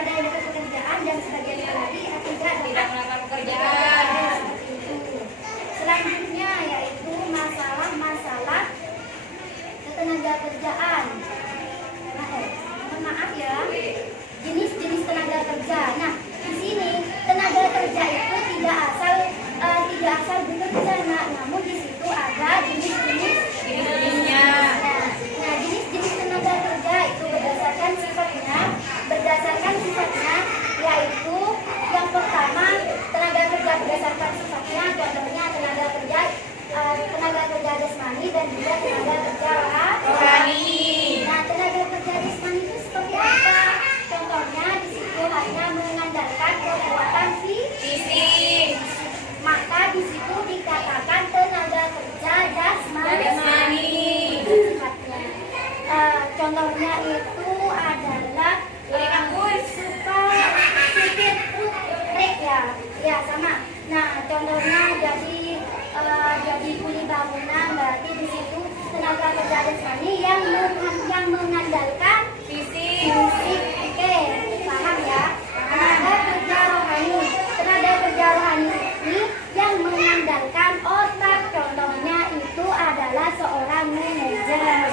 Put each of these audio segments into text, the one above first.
ada yang dapat pekerjaan dan sebagian lagi tidak melakukan pekerjaan. Selanjutnya yaitu masalah ketenaga kerjaan. Maaf ya, jenis-jenis tenaga kerja. Nah, di sini tenaga kerja itu tidak asal bekerja, namun di situ ada jenis-jenisnya. Nah, jenis-jenis tenaga kerja itu berdasarkan sifatnya, yaitu yang pertama tenaga kerja berdasarkan sifatnya, contohnya tenaga kerja jasmani dan juga tenaga kerja rohani. Nah, tenaga kerja jasmani itu seperti apa? Contohnya di situ hanya mengandalkan kekuatan fisik. Maka di situ dikatakan tenaga kerja jasmani. Sifatnya. Contohnya itu adalah supir truk ya sama. Nah, contohnya jadi kuli bangunan, berarti di situ tenaga kerja jasmani yang mengandalkan fisik. Oke, paham ya? Tenaga kerja rohani ini yang mengandalkan otak. Contohnya itu adalah seorang manajer.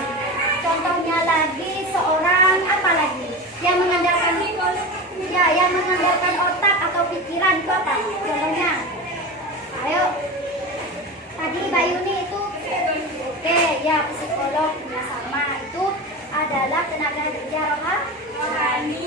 Contohnya lagi seorang apa lagi? Yang mengandalkan otak atau pikiran itu apa? Contohnya, ayo. Tadi Bayuni itu oke ya, psikolog ya sama, itu adalah tenaga kerja rohani.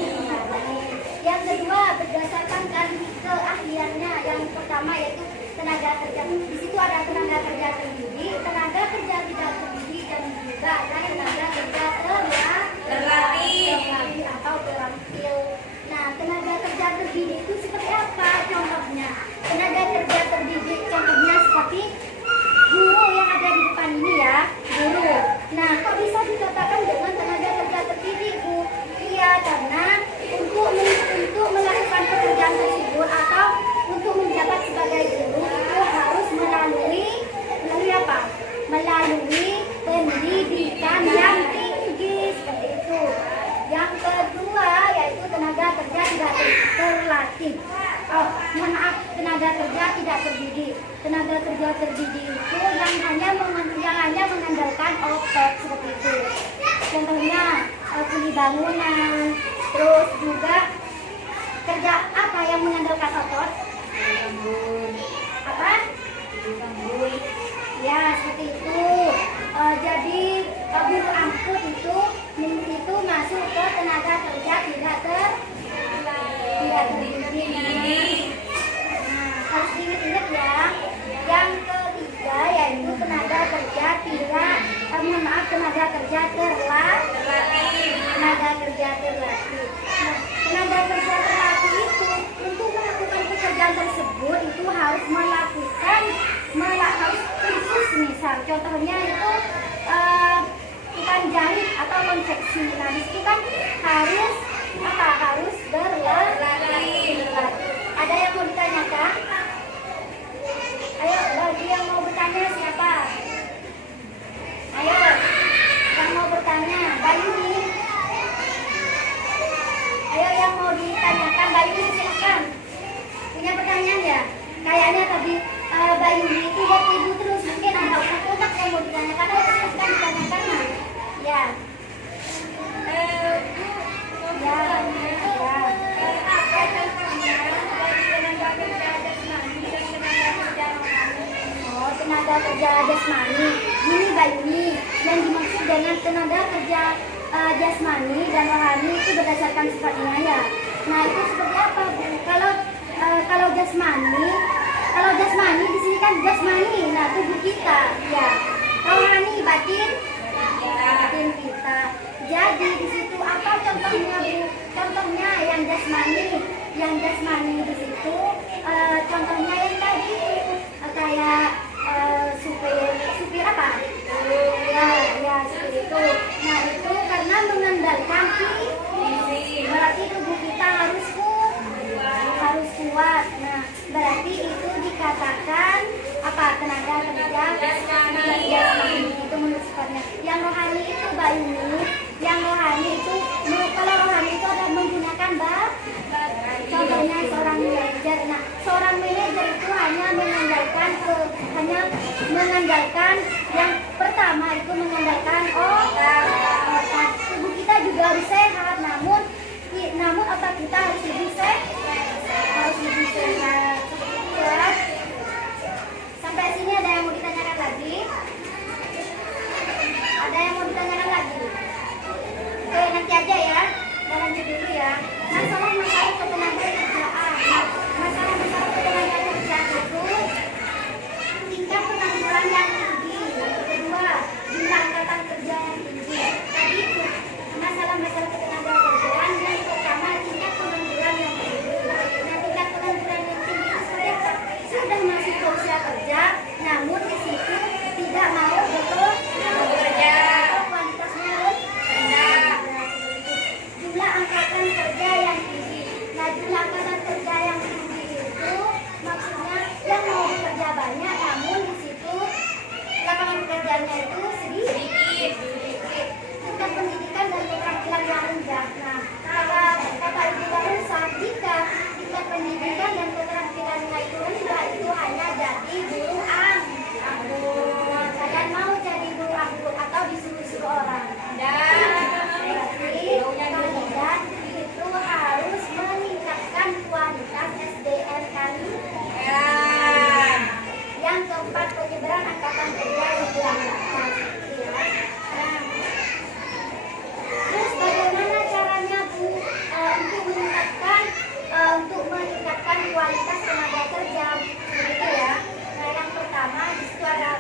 Yang kedua berdasarkan keahliannya. Yang pertama yaitu tenaga kerja. Di situ ada tenaga kerja terdidik, tenaga kerja tidak terdidik, dan juga ada tenaga kerja terlatih atau terampil. Nah, tenaga kerja terdidik itu seperti apa? Contohnya tenaga kerja terdidik contohnya seperti guru yang ada di depan ini ya, guru. Nah, kok bisa dikatakan dengan tenaga kerja terdidik, Bu? Iya, karena untuk melakukan pekerjaan tersebut atau untuk menjabat sebagai guru itu harus melalui apa? Melalui pendidikan yang tinggi, seperti itu. Yang kedua yaitu tenaga kerja tidak terlatih. Tenaga kerja tidak terdidik. Tenaga kerja terdidik itu yang hanya mengandalkan otot, seperti itu. Contohnya kuli bangunan, terus juga kerja apa yang mengandalkan otot? Apa? Ya, seperti itu. Jadi guru angkut itu masuk ke tenaga kerja tidak terdidik. Nah, harus diingat ya. Yang ketiga yaitu tenaga kerja terlatih. Tenaga kerja terlatih. Nah, tenaga kerja terlatih itu untuk melakukan pekerjaan tersebut itu harus harus khusus, misal contohnya itu tukang jahit atau konveksi. Nah, di situ kan harus berlatih. Ada yang mau ditanyakan? Ayo, bagi yang mau bertanya siapa? Ayo, yang mau bertanya, Bayuni. Ayo, yang mau ditanyakan, Bayuni silakan. Punya pertanyaan ya? Kayaknya tadi Bayuni itu buat ibu terus, mungkin ada otak yang mau ditanyakan. Ayo, silakan ditanyakan, Ma. Ya. Tenaga kerja jasmani. Ini Bayuni, yang dimaksud dengan tenaga kerja jasmani dan rohani itu berdasarkan sifatnya ya. Nah, itu seperti apa, Bu? Kalau jasmani di sini kan jasmani, nah tubuh kita ya. Rohani batin kita. Jadi di situ apa contohnya, Bu? Contohnya yang jasmani di situ contohnya yang tadi kayak supir apa? Ya seperti itu. Nah, itu karena mengandalkan fisik. Berarti tubuh kita harus kuat. Nah, berarti itu dikatakan apa? Tenaga kerja jasmani itu menurut sifatnya. Yang rohani itu Bayuni. Yang rohani itu kalau rohani itu ada menggunakan otak kita harus lebih sehat. Ya. Sampai sini ada yang mau ditanyakan lagi? Ada yang mau ditanyakan lagi? Oke, nanti aja ya. Kita lanjut dulu ya. Masalah ketenaga kerjaan. Masalah ketenaga kerjaan itu tingkat pengangguran yang tinggi. Kedua, jumlah angkatan kerja yang tinggi. Tadi itu masalah ketenaga kerjaan. Yang pertama, tingkat pengangguran yang tinggi. Nah, tingkat pengangguran yang tinggi itu seperti apa? Sudah masuk ke usia kerja, namun di situ tidak mau bekerja. Kualitasnya rendah. Jumlah angkatan kerja yang tinggi. Nah, jumlah angkatan kerja yang tinggi itu maksudnya yang mau bekerja banyak, namun di situ lapangan pekerjaannya itu sedikit. Tingkat pendidikan dan keterampilan yang rendah. Nah, kata Ibu barusan, jika tingkat pendidikan dan keterampilannya itu rendah, itu hanya jadi guru angklung. Kalian mau jadi guru angklung atau disuruh-suruh orang? Berarti kalian itu harus meningkatkan kualitas SDM kalian. Yang keempat, penyebaran angkatan kerja yang dilakukan. Nah, terus bagaimana caranya Bu untuk meningkatkan kualitas tenaga kerja, begitu ya? Nah, yang pertama di situ ada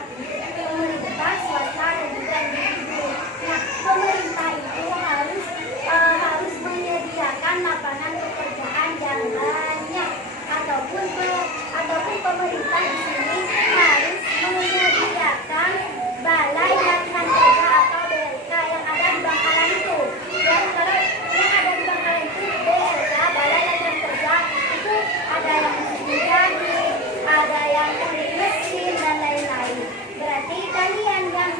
pemerintah, swasta, dan juga individu. Nah, pemerintah itu harus menyediakan lapangan pekerjaan yang banyak, ataupun pemerintah di sini harus menyediakan balai latihan kerja atau BLK yang ada di Bangkalan itu. Dan kalau yang ada di Bangkalan itu BLK, balai latihan kerja, itu ada yang menjadi, ada yang teknik mesin dan lain-lain. Berarti kalian yang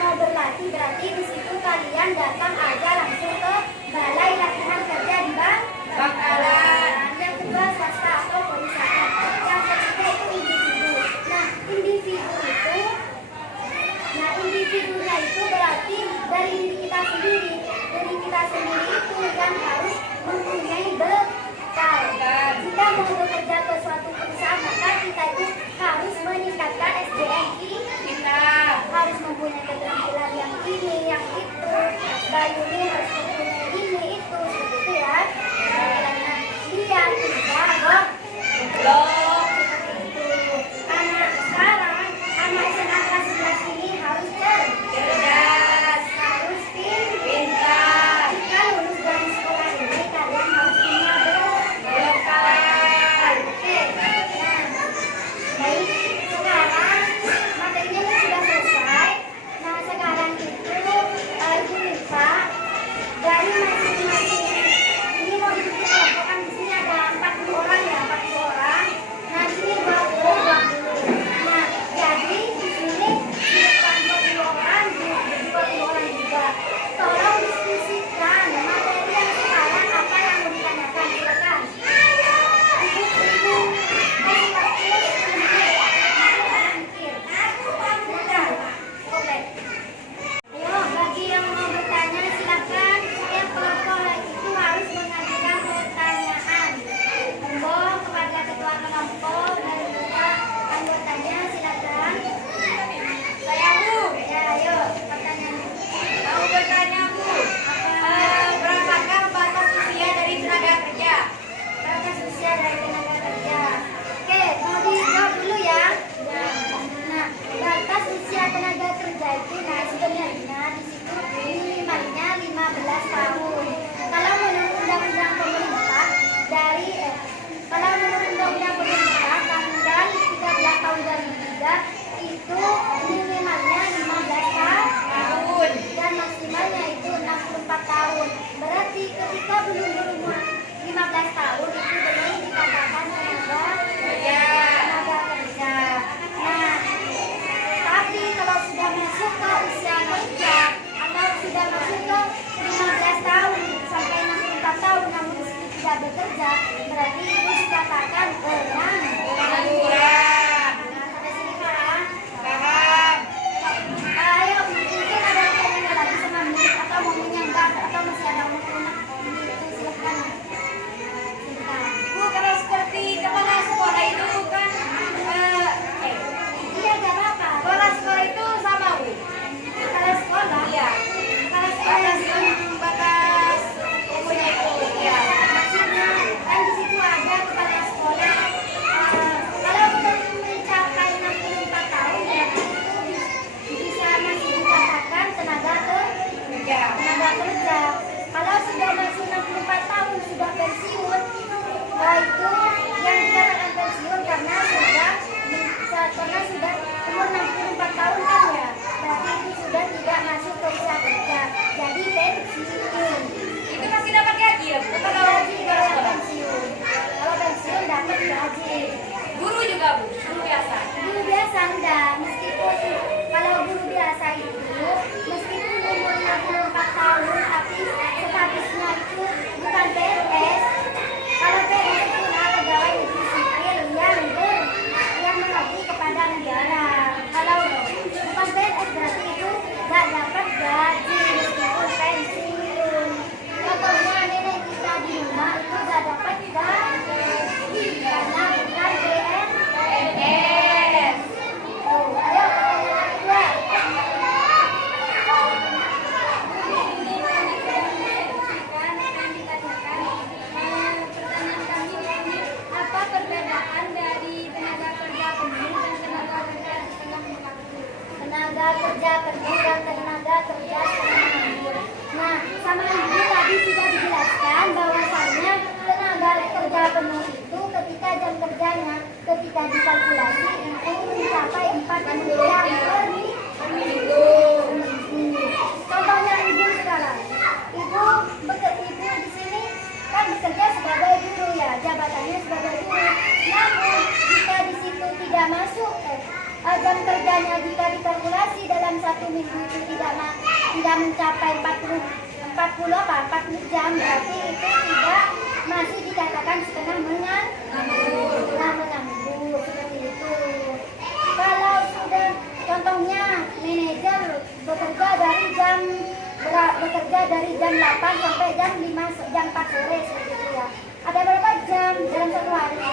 mau berlatih, berarti di situ kalian datang aja langsung ke balai latihan kerja di Bangkalan. Yang kedua, swasta atau perusahaan. Yang ketiga itu individu. Nah, individunya itu berarti dari diri kita sendiri. Dari kita sendiri itu yang harus mempunyai bekal. Jika mau bekerja ke suatu perusahaan, maka kita itu harus meningkatkan SDM kita. Harus mempunyai keterampilan yang ini, yang itu. Bayu ini harus mempunyai ini, itu. Seperti itu ya. Karena dia tidak goblok. Anak sekarang, anak SMA kelas 11 ini harus cerdas, harus pintar. Jika lulus dari sekolah ini, kalian harus punya bekal. Oke. Nah, baik. Sekarang materinya sudah selesai. Nah, sekarang itu Ibu minta dari masing-masing, ini mau dibikin kelompokan, di sini ada 40 orang ya, 40 orang. Nah, di sini 20. Nah, jadi di sini di depan 40 orang, di 40 orang juga. Tolong diskusikan materi yang sekarang apa yang mau ditanyakan, silakan. Ibu, kasih waktu mikir. Bentar. Oke. Ayo, bagi yang mau bertanya silakan. Setiap kelompok itu harus mengajukan pertanyaan. Monggo kepada ketua kelompok dan juga anggotanya silakan. Saya Bu, Ya, ayo pertanyaan. mau bertanya Bu, berapakah batas usia dari tenaga kerja? Batas usia dari tenaga kerja. Oke, mau dijawab dulu ya. Nah, batas usia tenaga kerja itu, nah sebenarnya di situ minimalnya 15 tahun. Kalau menurut undang-undang pemerintah kalau menurut undang-undang pemerintah tanggal 13 tahun 2003 itu minimalnya 15 tahun dan maksimalnya itu 64 tahun. Berarti ketika belum berumur 15 tahun itu belum dikatakan tenaga kerja. Nah, tapi kalau sudah masuk ke usia kerja atau sudah masuk ke 15 tahun sampai 64 tahun namun tidak bekerja, berarti itu dikatakan pengangguran. Nah, sampai sini paham? Paham. Ayo, mungkin ada pertanyaan lagi sama Miss atau mau menyangka atau masih ada mau ini itu dikalkulasi itu mencapai 40 jam per minggu. Contohnya ibu sekarang, ibu di sini kan bekerja sebagai guru ya, jabatannya sebagai guru. Namun jika di situ tidak masuk jam kerjanya, jika dikalkulasi dalam 1 minggu itu tidak mencapai 40 jam, berarti itu tidak masih dikatakan setengah menganggur seperti itu. Kalau sudah contohnya manajer bekerja dari jam 8 sampai jam 4 sore seperti itu ya. Ada berapa jam dalam satu hari?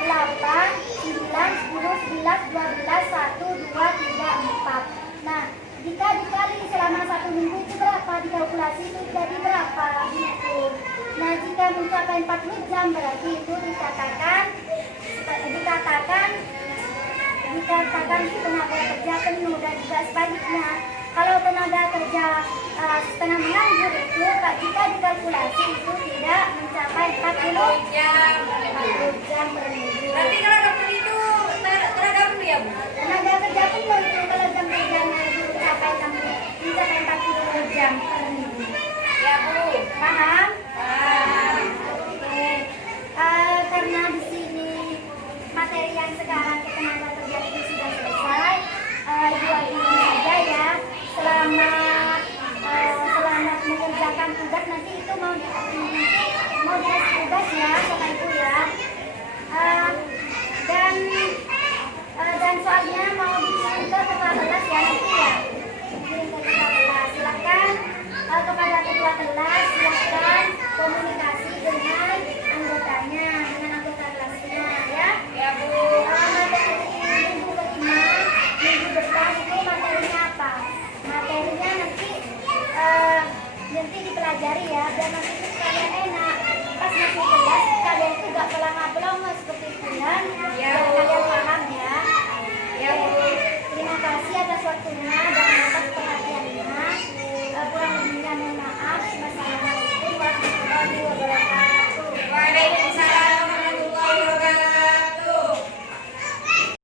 8, 9, 10, 11, 12, 1, 2, 3, 4. Nah, jika dikali selama 1 minggu itu berapa? Dikalkulasi itu jadi berapa? Gitu. Nah, jika mencapai 40 jam berarti itu dikatakan tenaga kerja penuh. Dan juga sebaliknya, kalau tenaga kerja setengah menganggur itu jika dikalkulasi itu tidak mencapai 40 jam per minggu. Berarti kalau dokter itu tenaga penuh ya, Bu? Tenaga kerja penuh itu kalau jam kerjanya itu mencapai 40 jam per minggu. Ya, Bu.